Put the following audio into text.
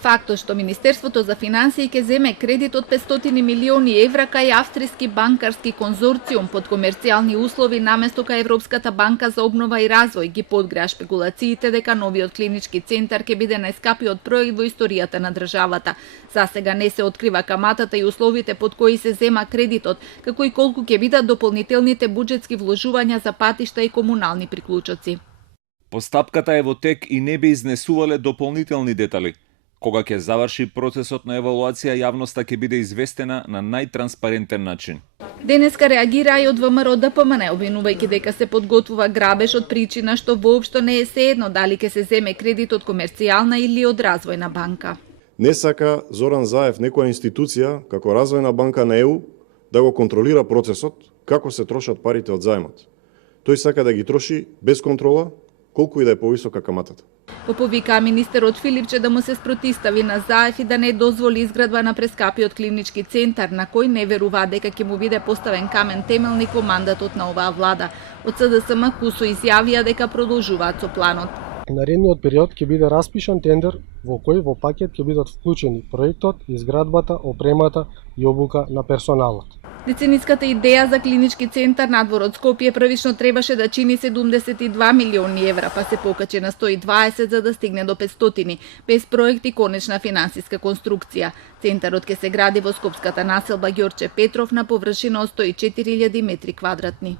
Фактот што Министерството за финансии ќе земе кредит од 500 милиони евра кај австријски банкарски конзорциум под комерцијални услови наместо кај Европската банка за обнова и развој ги подгреа шпекулациите дека новиот клинички центар ќе биде најскапиот проект во историјата на државата. За сега не се открива каматата и условите под кои се зема кредитот, како и колку ќе бидат дополнителните буџетски вложувања за патишта и комунални приклучоци. Постапката е во тек и не би изнесувале дополнителни детали. Кога ќе заврши процесот на евалуација, јавноста ќе биде известена на најтранспарентен начин. Денеска реагира и од ВМРО ДПМН, обвинувајќи дека се подготвува грабеж од причина што воопшто не е сеедно дали ќе се земе кредит од комерцијална или од развојна банка. Не сака Зоран Заев, некоја институција, како Развојна банка на ЕУ, да го контролира процесот, како се трошат парите од заемот. Тој сака да ги троши без контрола, колку и да е повисока каматата. Повика министерот Филипче да му се спротистави на Заев и да не дозволи изградба на прескапиот клинички центар, на кој не верува дека ќе му биде поставен камен темелник во мандатот на оваа влада. Од СДСМ Кусо изјавија дека продолжуваат со планот. Наредниот период ќе биде распишан тендер во кој во пакет ќе бидат вклучени проектот, изградбата, опремата и обука на персоналот. Децениската идеја за клинички центар надвор од Скопје првично требаше да чини 72 милиони евра, па се покачи на 120 за да стигне до 500, без проект и конечна финансиска конструкција. Центарот ќе се гради во скопската населба Ѓорче Петров на површина од 104.000 метри квадратни.